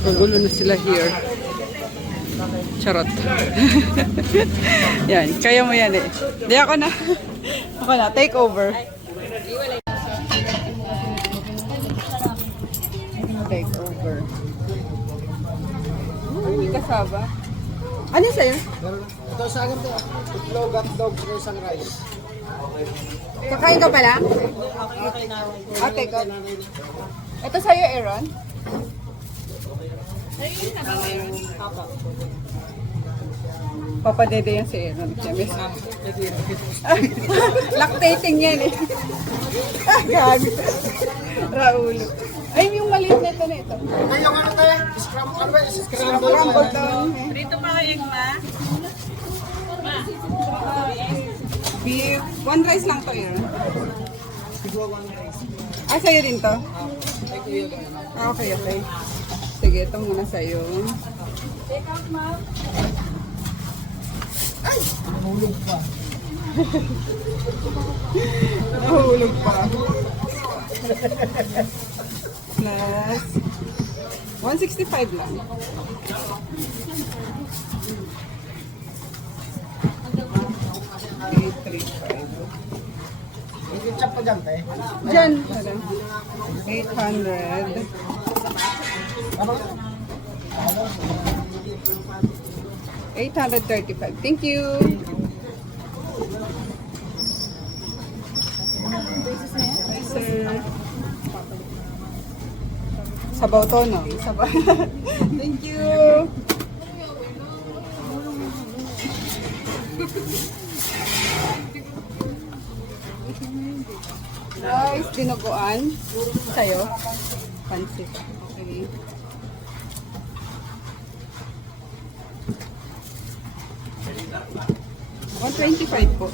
Magulo na sila here. Charot. Yan, kaya mo yan eh. Di ako na. Ako na, take over. Take over. May kasaba. Ano sa'yo? Ito sa akin to. Itlog, hotdog, isang rice. Kakain ka pala? Take out. Ito sa'yo, Aaron? Papadede yan si Aaron. Lactating yan eh. Gag. Raul. Ay, yung maliit na ito na ito. Ay, yung ano tayo? Scramble. Crumble down. Rito pa kayo, ma? Beef. One rice lang to, Aaron. Ah, sa'yo din to? Ah, okay, okay. Sige, ito muna sa'yo. Take out, ma. Ay! Nahulog pa. Nahulog pa. Plus 165 lang. May ketchup pa dyan, te. Diyan. 800. 835. Thank you. Hi, sir. Sabaw to, no? Sabaw. Thank you. Rice, dinuguan. Sa'yo? Pansit. Okay. $125 po.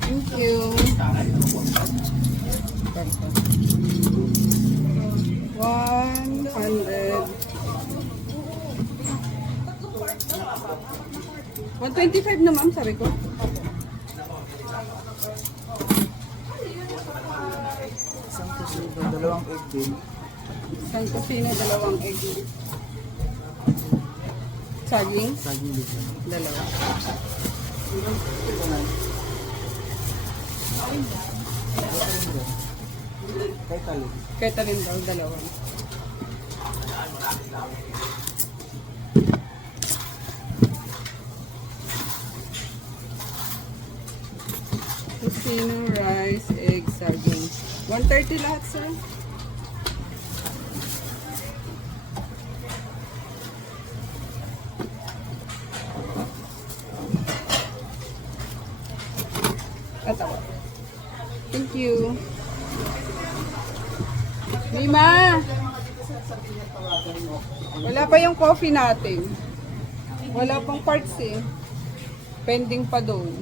Thank you. 100. 125 na, ma'am, sabi ko. Isang kusino, dalawang egg din. Isang kusina, dalawang egg. Saging? Saging din. Dalawa. Kay tali. Kaya rin daw, dalawa. Kusina, rice, egg, saging. 130 lahat, sir. Atawa. Thank you. Lima! Wala pa yung coffee natin. Wala pang parts eh. Pending pa doon.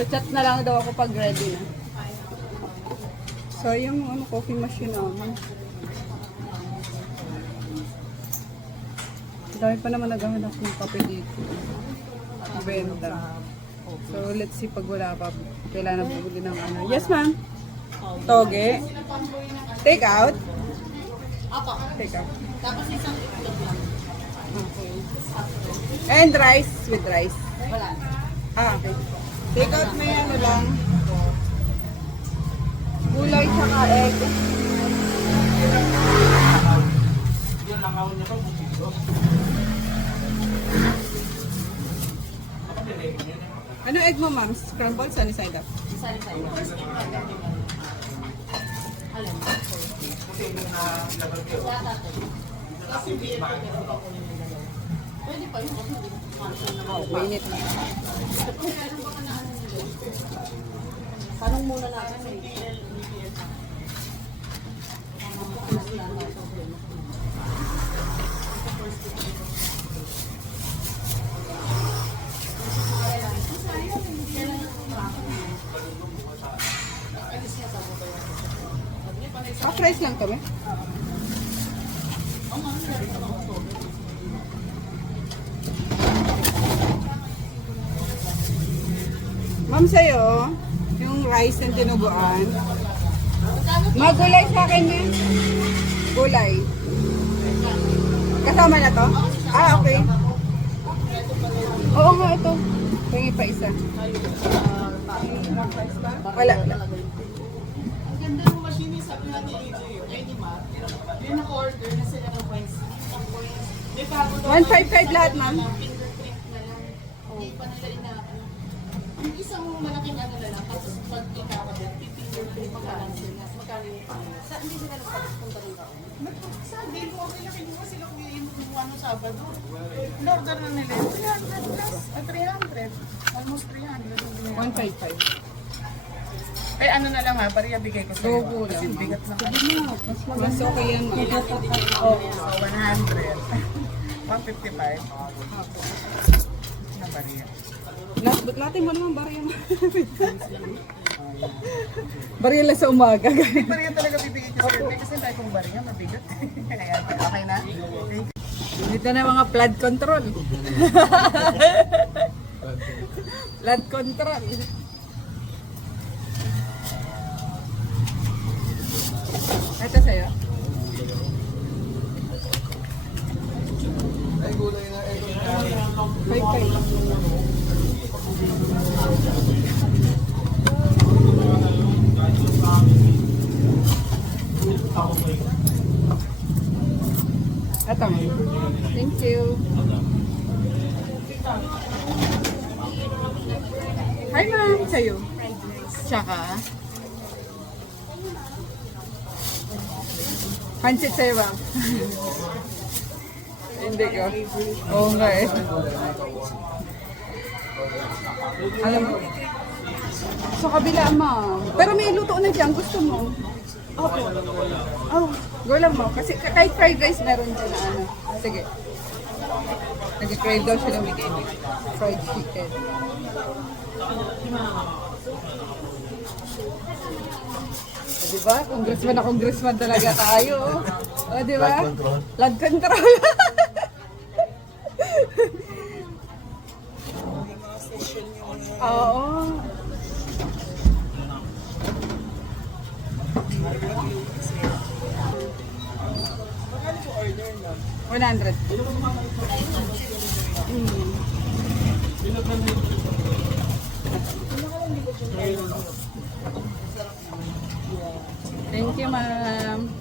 Sa chat na lang daw ako pag ready na. Sayang ano, coffee machine naman. Dahil pa naman naghahanap ng kape dito. Benta. So let's see pag wala pa. Kailangan bumili ng ano. Yes ma'am. Toge. Take out. Apo. Take out. Tapos isang itlog lang. Okay. And rice with rice. Wala. Ah, okay. Take out may ano lang. Gulay tsaka egg. Ano egg mo, ma'am? Scrambled, sunny side up? Sali-sali. Alam mo. Yata to. Kasi pwede pa yung kasi Mainit na. tanong muna natin sa Half rice lang to, eh? Ma'am, sa'yo, yung rice ng tinubuan. Magulay sa akin yun. Gulay. Kasama na to? Ah, okay. Oo nga, ito. Hingi pa isa. Wala. Ang ganda ng machine yung sabi natin AJ, eh di ma, yung naka-order na sila ng points. Ang points, may bago daw. 155 lahat, ma'am. Fingerprint na lang. Hindi pa nila inaano. Yung isang malaking ano na lang, tapos pag ikakabit, fingerprint pa lang sila. Magkano yung pangit? Sa hindi sila nagpapunta ng taon? Sa day mo, may nakinuha sila kung ano Sabado. In-order na nila yung 300 plus, 300. Almost 300. 155. Eh ano na lang ha, pariya bigay ko sa'yo. Go Kasi lang. bigat na. Mas okay yan, ma'am. Oh, so 100. 155. Na bariya. Latin mo naman, barya mo. Barya lang sa umaga. Hindi bariya talaga bibigay ko sa'yo. Kasi dahil kung bariya, mabigat. Ayan, okay na. Thank you. Dito na mga flood control. Flood control. Ito sa'yo. Ay, gulay na. Kay. Ito. Thank you. Hi ma'am, sa'yo. Tsaka. Pansit sa'yo ba? Hindi ko. Oo nga eh. Alam mo. Sa kabila, ma'am. Pero may luto na dyan. Gusto mo? Opo. Oh, go lang mo. Kasi kahit fried rice meron dyan na ano. Sige. Nag-crave daw siya ng fried chicken. Diba? Congressman talaga tayo. O, diba? Blood control. Oo. Magkano po order na? 100. Thank you, ma'am.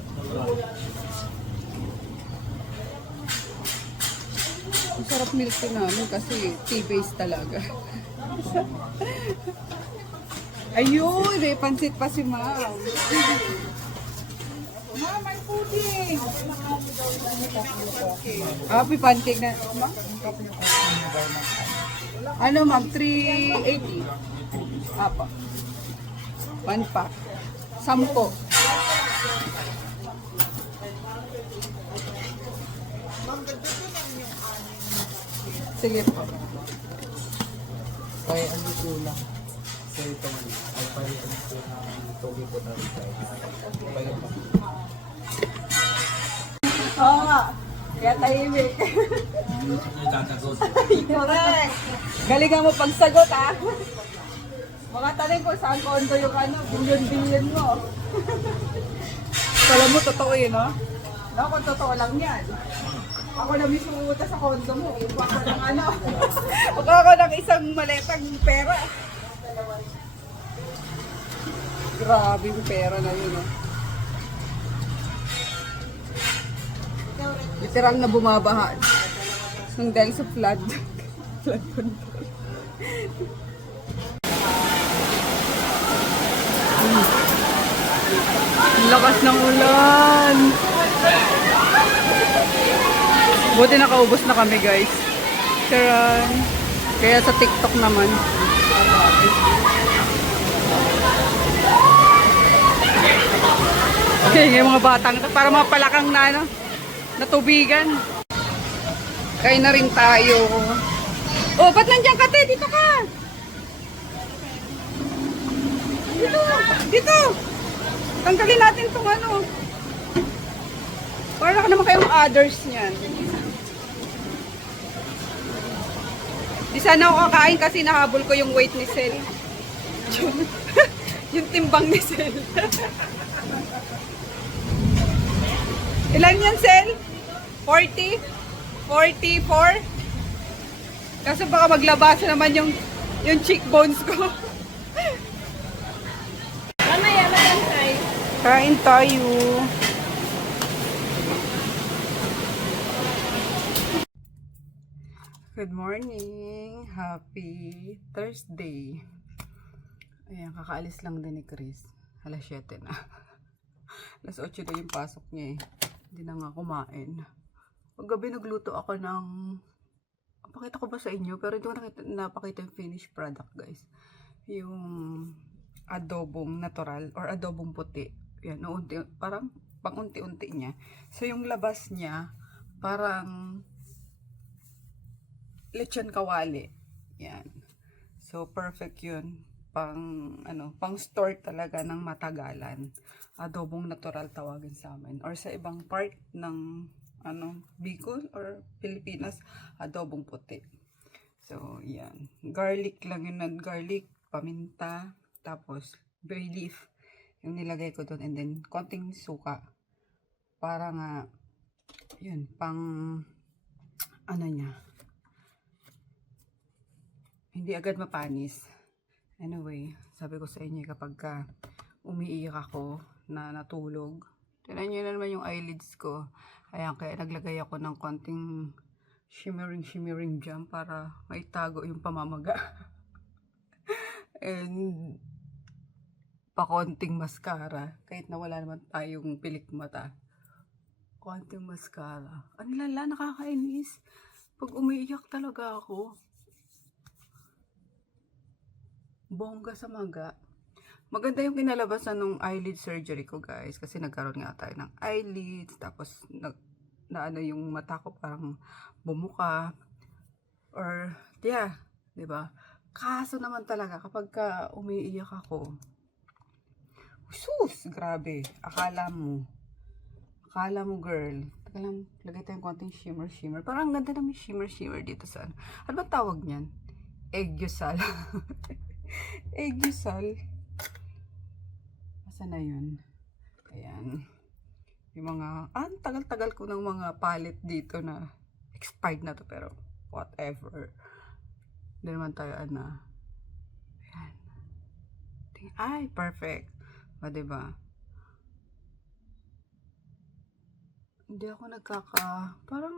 Ang sarap milk tea namin kasi tea-based talaga. Ayun, may pansit pa si ma'am. Ma'am, may pudding. Happy pancake na. Ma'am? Ano ma'am? 380. Apa. 1 pack. 10. Sige po. Kaya ang dito lang. So ito man. Ay palitan po ng togi po na rin tayo. Kaya pa. Oo nga. Kaya tahimik. Correct. Galingan mo pagsagot ah. Mga tanong ko saan kondo yung ano, bilyon-bilyon mo. Alam mo, totoo yun, no? No, kung totoo lang yan. Ako na mismo pumunta sa kondo mo. Iba ko ng ano. Baka ako ng isang maletang pera. Grabe yung pera na yun, no? Literal na bumabaha. Nung dahil sa flood. Flood control. Ang lakas ng ulan. Buti nakaubos na kami guys. Charan. Kaya sa TikTok naman. Okay, yung mga batang ito para mapalakang na ano, natubigan. Kaya na rin tayo. Oh, ba't nandiyan ka te? Dito ka. Dito. Dito. Tanggalin natin itong ano. Para naman kayong others niyan. Di sana ako kakain kasi nahabol ko yung weight ni Sel. lechon. Yung timbang ni Sel. Ilan yan, Sel? 40? 44? Kasi baka maglabasa naman yung cheekbones ko. Mamaya, magantay. Kain tayo. Good morning. Happy Thursday. Ayan, kakaalis lang din ni Chris. Alas 7 na. Alas 8 na yung pasok niya eh. Hindi na nga kumain. Paggabi nagluto ako ng... Pakita ko ba sa inyo? Pero hindi ko napakita yung finished product, guys. Yung adobong natural or adobong puti. Yan, parang pang-unti-unti niya. So, yung labas niya, parang lechon kawali. Yan. So, perfect yun. Pang store talaga ng matagalan. Adobong natural tawagin sa amin. Or sa ibang part ng Bicol or Pilipinas, adobong puti. So, yan. Garlic lang yun. Garlic, paminta, tapos bay leaf yung nilagay ko doon, and then konting suka. Para nga, yun, niya, hindi agad mapanis. Anyway, sabi ko sa inyo, kapag umiiyak ako na natulog, tignan nyo na naman yung eyelids ko. Ayan, kaya naglagay ako ng konting shimmering jam para maitago yung pamamaga. And pakonting mascara, kahit na wala naman tayong pilik mata. Konting mascara. Ang lala, nakakainis. Pag umiiyak talaga ako, bongga sa maga. Maganda yung kinalabasan ng eyelid surgery ko, guys, kasi nagkaroon nga tayo ng eyelids, tapos yung mata ko parang bumuka, or yeah, 'di ba? Kaso naman talaga kapag umiiyak ako, sus, grabe. Akala mo girl, taka lang, lagay tayong konting shimmer. Parang ang ganda naman shimmer dito sa ano ba tawag niyan? Egyusal. Egyusal. Asa na yun? Ayan. Yung mga, tagal-tagal ko ng mga palette dito na expired na to, pero whatever. Hindi naman tayo, Ayan. Ay, perfect. O, diba? Hindi ako parang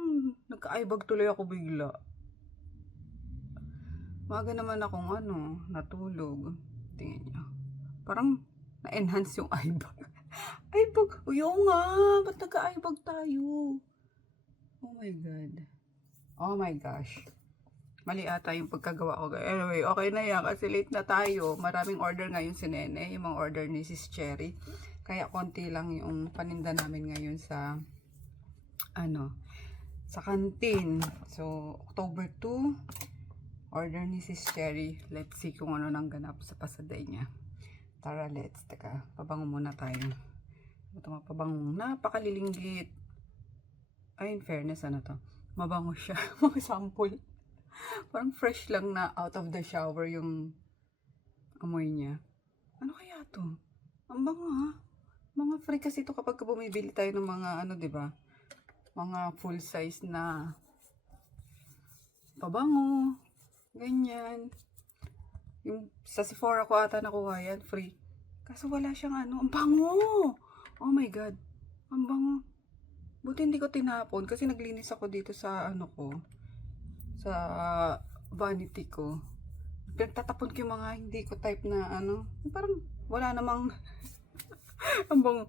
nagka-eyebag tuloy ako bigla. Maga naman akong natulog. Tingnan nyo. Parang na-enhance yung eyebag. Eyebag. Uy, oo nga. Ba't nagka-eyebag tayo? Oh my God. Oh my gosh. Mali ata yung pagkagawa ko. Anyway, okay na yan kasi late na tayo. Maraming order ngayon si Nene. Yung mga order ni Sis Cherry. Kaya konti lang yung paninda namin ngayon sa sa canteen. So, October 2, order ni Sis Cherry. Let's see kung ano nang ganap sa pasaday niya. Tara, teka, pabango muna tayo. Ito mga pabango, napakalilinggit. Ay, in fairness, to? Mabango siya, mga sample. Parang fresh lang na out of the shower yung amoy niya. Ano kaya to? Ang bango ha? Mga free kasi ito kapag bumibili tayo ng mga diba? Mga full size na pabango. Ganyan. Yung sa Sephora ko ata nakuha yan, free. Kaso wala siyang ang bango! Oh my God. Ang bango. Buti hindi ko tinapon kasi naglinis ako dito sa sa vanity ko. Tatapon ko yung mga hindi ko type na parang wala namang ang bango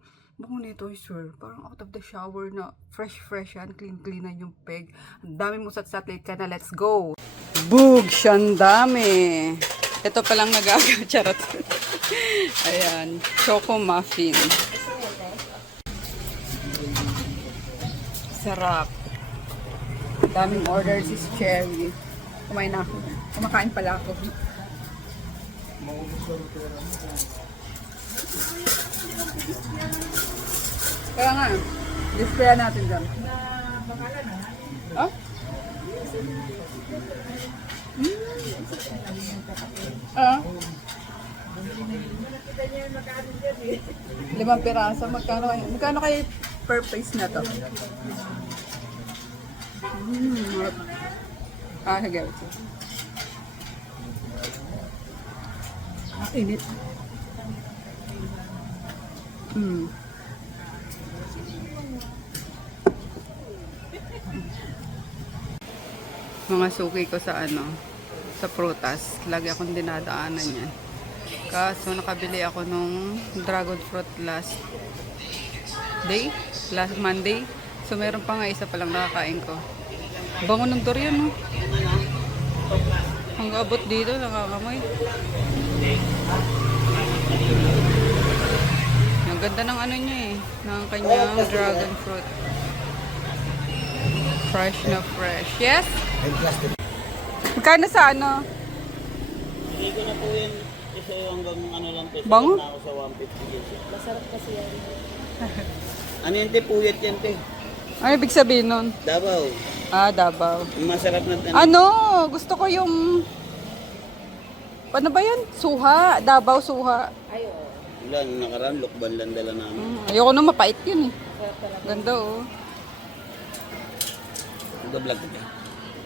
nito, I swear. Parang out of the shower na fresh yan, clean na yung peg. Ang dami mo sat late ka na, let's go! Boog! Siyang dami! Ito palang charot. Ayan, choco muffin. Sarap. Daming orders is Cherry. Kumain na ako. Kumakain pala ako. Kaya nga, display natin dyan. Oh? Limang piraso. Magkano kayo per piece na to? Sige. Init. Mga suki ko sa sa prutas. Lagi akong dinadaanan yan. Kaso nakabili ako nung dragon fruit last Monday. So meron pa nga isa palang nakakain ko. Bango ng durian, no? Ang abot dito, nakakamoy. Ang ganda ng niya eh. Ng kanyang dragon fruit. Fresh na fresh. Yes? Magkano sa Hindi ko na po yun. Isa hanggang lang po. Bango? Na ako sa 150. Masarap kasi yan. Ano yan te? Puyat yan te. Ano ibig sabihin nun? Davao. Davao. Yung masarap na Gusto ko yung... Ano ba yan? Suha. Davao suha. Ay, oo. Wala, nung nakaraan, lukban lang dala namin. Ayoko na mapait yun eh. Ganda oh. Nag-vlog ka ba?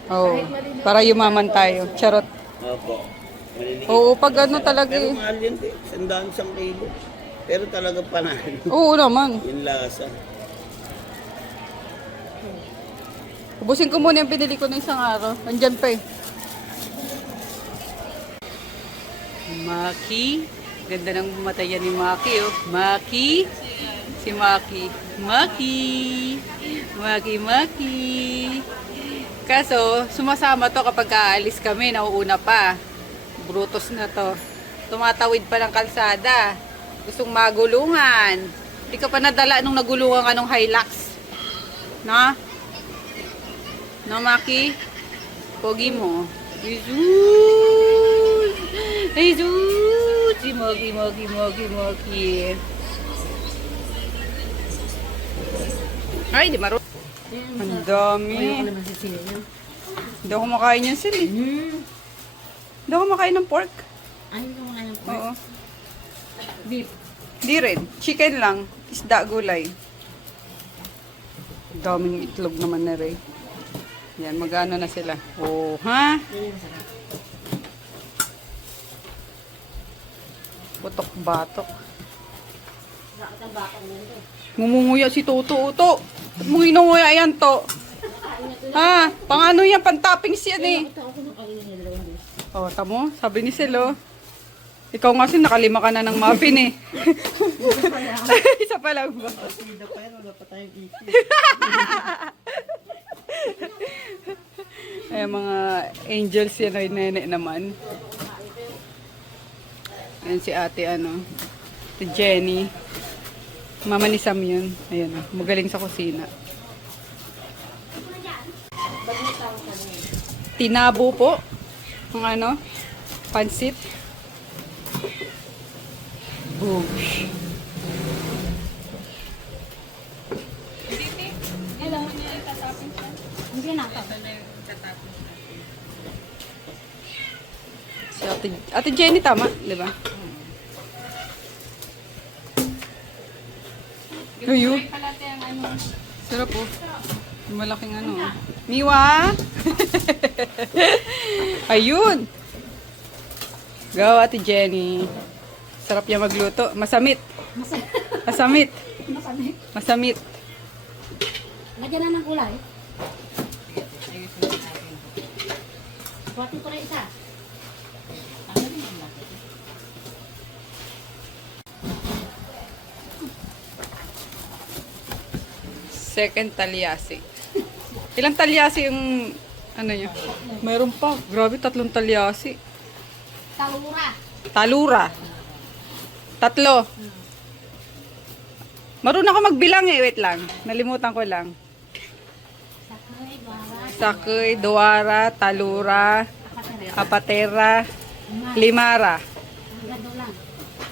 Oo. Para yumaman tayo. Charot. Opo. Maliliit. Oo, pag talaga Pero eh. mahal yan te. 100 kilo. Pero talaga panalo. Oo naman. Yung lasa. Ubusin ko muna yung pinili ko na isang araw. Andyan pa eh. Maki. Ganda ng matayan ni Maki oh. Maki. Si Maki. Maki. Maki. Kaso, sumasama to kapag aalis kami. Nauuna pa. Brutos na to. Tumatawid pa ng kalsada. Gustong magulungan. Hindi ka pa nadala nung nagulungan ka nung Hilux. Na? No, Maki? Pogi mo. Jesus! Jesus! Si Mogi. Ay, di maro. Ang dami. Hindi ako makain yan sila. Hindi ako makain ng pork. Ano yung mga yung Oo. beef? Di rin. Chicken lang. Isda, gulay. Daming itlog naman na rin. Yan, magano na sila. Oh, ha? Yun yung masarap. Putok-batok. Bakit ang bakang nito? Ngumunguya si Toto. Uto! Ba't mo ginunguya yan to? Ha? Pangano yan? Pantoppings yan eh. Ito ako nung kainin niya dalawang beef. Oh, tamo. Sabi ni Selo. Ikaw nga sin, nakalima ka na ng muffin eh. Isa pa lang ba? Sida pa yan, wala pa tayong iti. Ay, mga angels yan ay nene naman. Ayan si ate si Jenny. Mama ni Sam yun. Ayan magaling sa kusina. Tinabo po. Ang pansit. Boosh. Hindi na ako. Si ate Jenny tama, di ba? Ayun. Sarap po. Malaking Miwa! Ayun! Go, ate Jenny. Sarap niya magluto. Masamit. Masamit. Masamit. Lagyan na ng kulay. Buhatin ko na isa. Second talyasi. Ilang talyasi yung niya? Mayroon pa. Grabe, 3 talyasi. Talura. Talura. 3. Marunong ako magbilang eh. Wait lang. Nalimutan ko lang. Sakay, bawa. Sakoy, Duara, Talura, Apatera, Limara. Hanggang doon lang.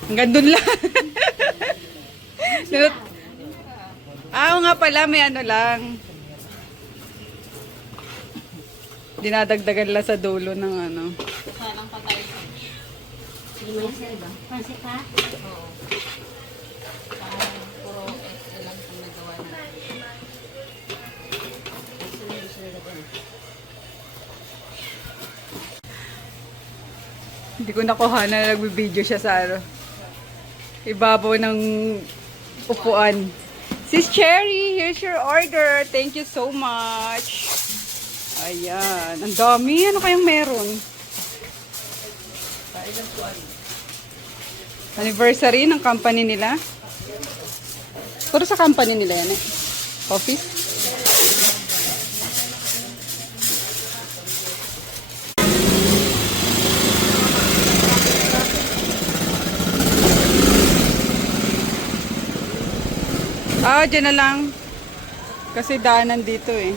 Hanggang dun lang. Sunod- Oo nga pala, may lang. Dinadagdagan lang sa dulo ng Sanang patay. Lima sa iba. Pansit ha? Oo. Puro extra lang kung nagawa natin. Gusto nila ba? Hindi ko nakuha na nagbibideo siya sa ano. Ibabaw ng upuan. Sis Cherry, here's your order. Thank you so much. Ayan. Ang dami. Ano kayang meron? Anniversary ng company nila. Puro sa company nila yan eh. Office. Dyan na lang. Kasi daanan dito eh.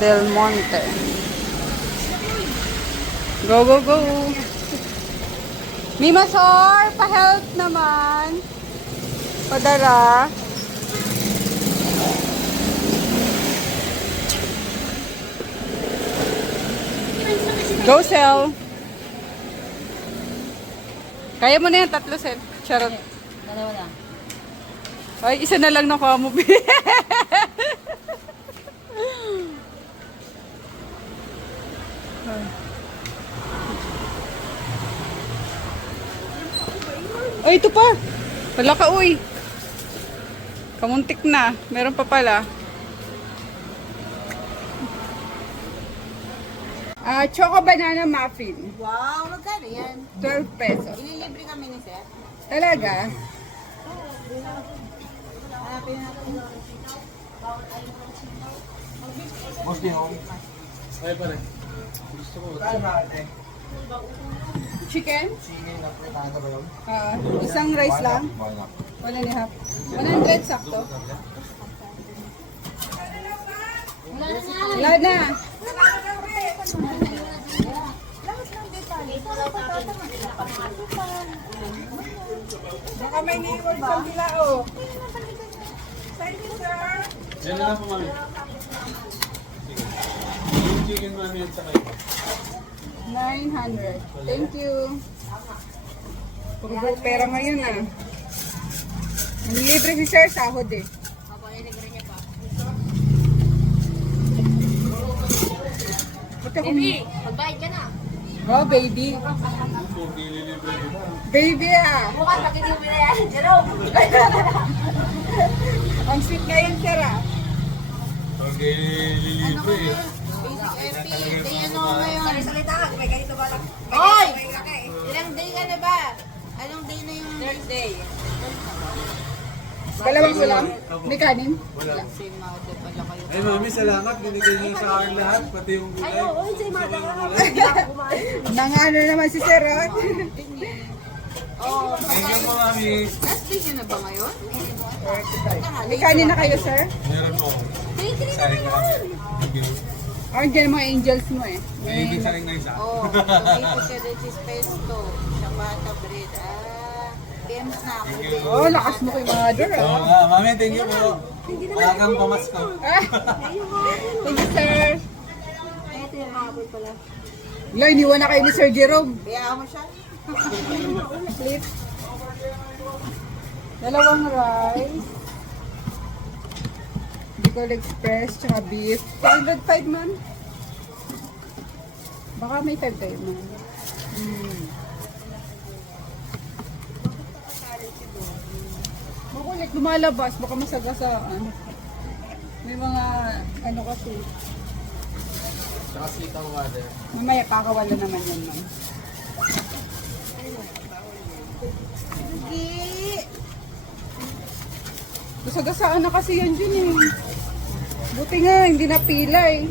Del Monte. Go, go, go. Mimasor, pa-help naman. Padala. Go, Sel. Kaya mo na yan, tatlo, Sel. Charot. Dalawa lang. Ay, isa na lang nakuha mo. Ay, ito pa. Wala ka, uy. Kamuntik na. Meron pa pala. Choco banana muffin. Wow, magkano yan? 12 pesos. Ililibre kami ni Sir. Talaga? Hanapin natin. Boss din ako. Ay, pare. Gusto ko. Kaya bakit eh? Chicken? Sige, nakita ka ba yun? Isang rice lang? Wala. 1.5. 100 sakto. Wala na. Baka may neighbor sa Bilao. Thank you, sir. Yan na lang po, mami. Sige. Yung chicken, mami, at saka ito. 900. Thank you. Puro pera ngayon ah. Manilibre si sir, sahod eh. Opo, ililibre niya pa. Baby, magbayad ka na. Oh, baby. Kung nililibre nila. Baby ah. Bukas pag hindi mo na yan, Jerome. Ang sweet ngayon, sir ah. Pag nililibre eh. Basic MP. Day ano ngayon? Salita ka, may ganito ba lang? Hoy! Ilang day ka na ba? Anong day na yung third day? Dalawang ulam. May kanin. Wala. Same na ako pala kayo. Ay, mami, salamat. Binigay niyo sa akin lahat. Pati yung gulay. Ay, oo, say mata ka naman. Nangano naman si sir ah. Oh, Thank you po, mami. last day yun na ba ngayon? May kanin na kayo, sir? Meron po. Thank you Sayang na kami. Thank you. Diyan mga angels mo eh. May ibig sa rin na isa. Oh, dito siya din si Pesto. Shabata bread. Games na ako din. Oh, lakas mo kay mother Oo ah. nga, mami, thank you po. Maagang pamasko. Thank you, sir. Ito yung habol pala. Wala, iniwan na kayo ni Sir Jerome. Kaya mo siya? Split. Dalawang rice. Bicol Express, tsaka beef. 205 man. Baka may 5 kayo man. Makulit, lumalabas. Baka masagasaan. May mga ano kasi. Tsaka sitaw water. Mamaya kakawala naman yan, ma'am. Masagasaan na kasi yan dyan eh. Buti nga, hindi napila eh.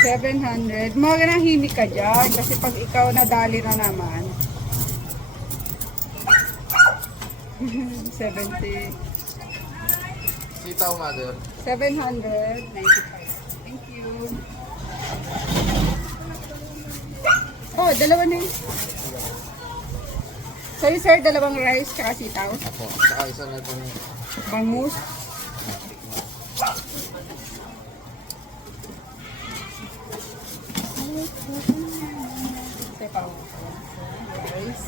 $700. Maganahimik ka dyan kasi pag ikaw nadali na naman. 70. Sitaw, mother. 795. Thank you. Oh, dalawa na yun. Sa'yo, sir, dalawang rice tsaka sitaw. Ako. Tsaka isa na po. Bangus. Step out. Guys.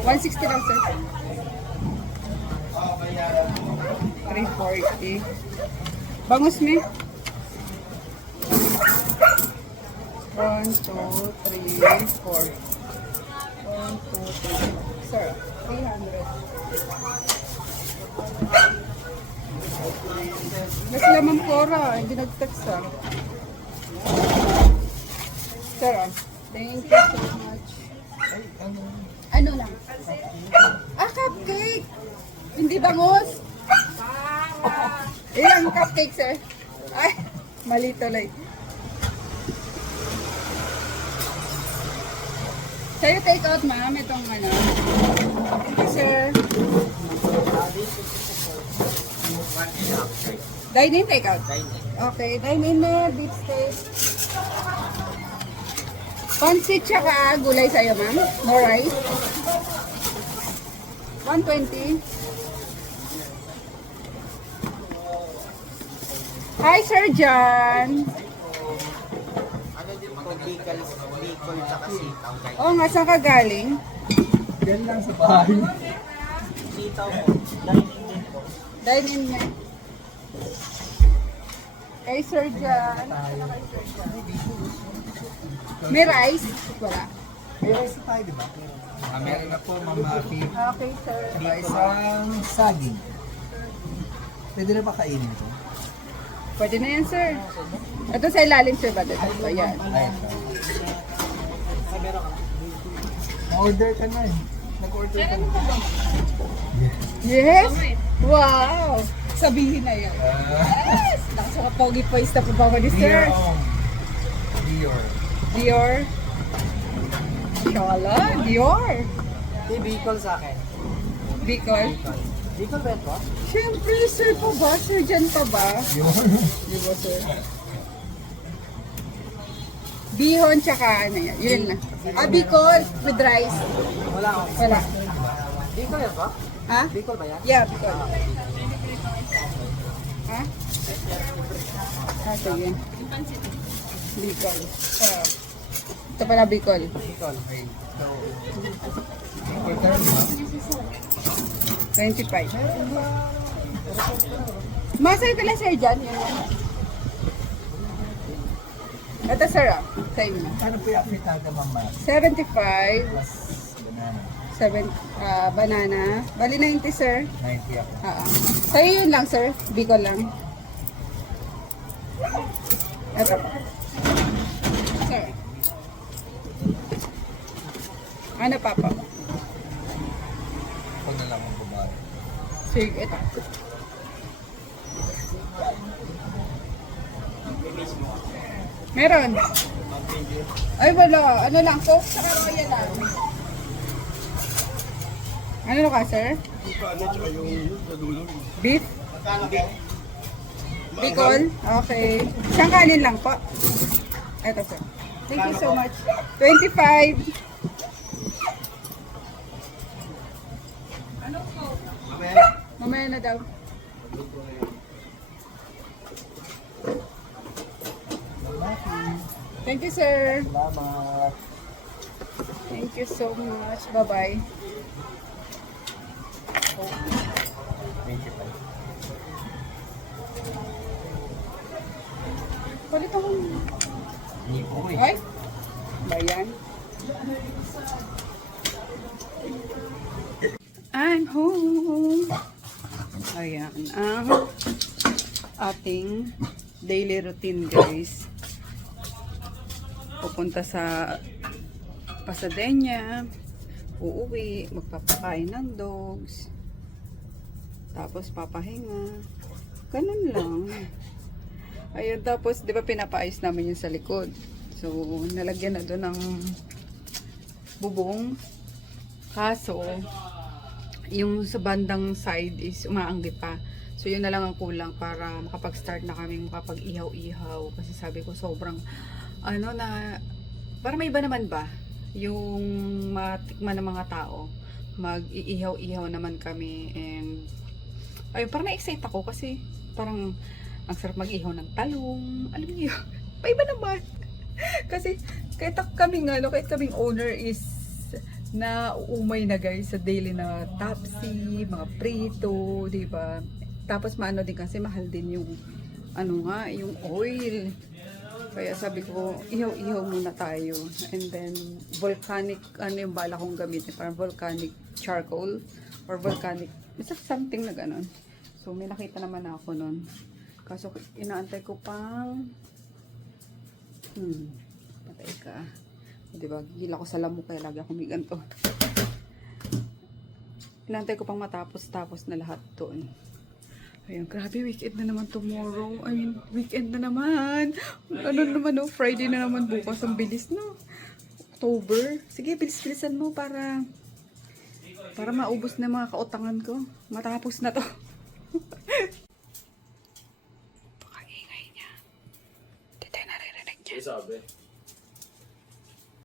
$160 lang, sir. 340. Bangus me. 1, 2, 3, 4. 1, 2, 3. Sir, 300. Mas laman pora, hindi nag-text ah. Sir, thank you so much. Ano lang? Cupcake! Hindi bangus! Ilang cupcake, sir? Ay, mali tuloy. Sa'yo take out, ma'am, itong ano. Thank you, sir. Dine-in, take out? Okay, dine-in na, beef steak. Pansit tsaka gulay sa'yo, ma'am. No rice. 120. Hi, Sir John. Ano din po, Bicol tsaka sitaw. Oo nga, saan ka galing? Yan lang sa bahay. Sitaw po, dining din po. Dine-in na. Kay Sir John. May rice? Wala. May rice na tayo, di ba? Meron na po, Mama Fi. Okay, sir. Saka isang saging. Pwede na ba kainin ito? Pwede na yan, sir. Ito sa ilalim, sir, ba? Ito, ayan. Ayan. Ma-order ka na eh. Nag-order ka na. Yes? Wow! Sabihin na yan. Yes! Nakasaka-pogi pa na po ba ako ni sir? Dior. Dior. Shala, Dior. Di Bicol sa akin. Bicol. Bicol ba ito? Siyempre, sir pa ba? Sir Jan pa ba? Dior. Di ba, sir? Bihon tsaka ano yan. Yun na. Bicol with rice. Wala akong. Wala. Bicol yan ba? Ha? Bicol ba yan? Yeah, Bicol. Ha? Sige. Bicol. Ito pala Bicol. Bicol. Okay. So, 25. Masay pala, sir, dyan. Yan. Ito, sir, sa inyo. ano po yung afritada, Mama? 75. Plus banana. 7 banana. Bali 90, sir. 90 ako. Sa'yo yun lang, sir. Bicol lang. Ito. Sir. Ano pa po? Ito na lang ang babae. Sige, ito. Meron. Ay, wala. Ano lang, Coke sa Royal lang. Ano ka, sir? Beef? Bicol? Okay. Isang kanin lang po. Ito, sir. Thank you so much. 25. Mamaya na daw. Thank you, sir. Salamat. Thank you so much. Bye-bye. Thank you, bye. Palit ako. Hindi po eh. Ay? Bayan. I'm home. Ayan ang ating daily routine, guys. Pupunta sa Pasadena, uuwi, magpapakain ng dogs, tapos papahinga. Ganun lang. Ayun, tapos di ba pinapaayos namin yung sa likod. So, nalagyan na doon ng bubong. Kaso, yung sa bandang side is umaanggi pa. So, yun na lang ang kulang para makapag-start na kami, makapag-ihaw-ihaw. Kasi sabi ko, sobrang, ano na, para may iba naman ba? Yung matikman ng mga tao. Mag-iihaw-ihaw naman kami. And, ayun, parang na-excite ako kasi parang Ang sarap mag-ihaw ng talong. Alam niyo, paiba naman. Kasi kahit kaming owner is na umay na guys sa daily na tapsi, mga prito, di ba? Tapos maano din kasi mahal din yung yung oil. Kaya sabi ko, ihaw muna tayo. And then volcanic, yung bala kong gamitin, parang volcanic charcoal or volcanic, basta something na ganon. So may nakita naman ako nun. Kaso inaantay ko pang patay ka. Diba? Gila ko sa lamok kaya lagi ako may ganito. Inaantay ko pang matapos na lahat doon. Ayun, grabe, weekend na naman tomorrow. I mean, weekend na naman. Ano naman, Friday na naman bukas. Ang bilis, no? October. Sige, bilis-bilisan mo para maubos na mga kautangan ko. Matapos na to. Pakingay niya. Hindi tayo naririnig niya. Sabi.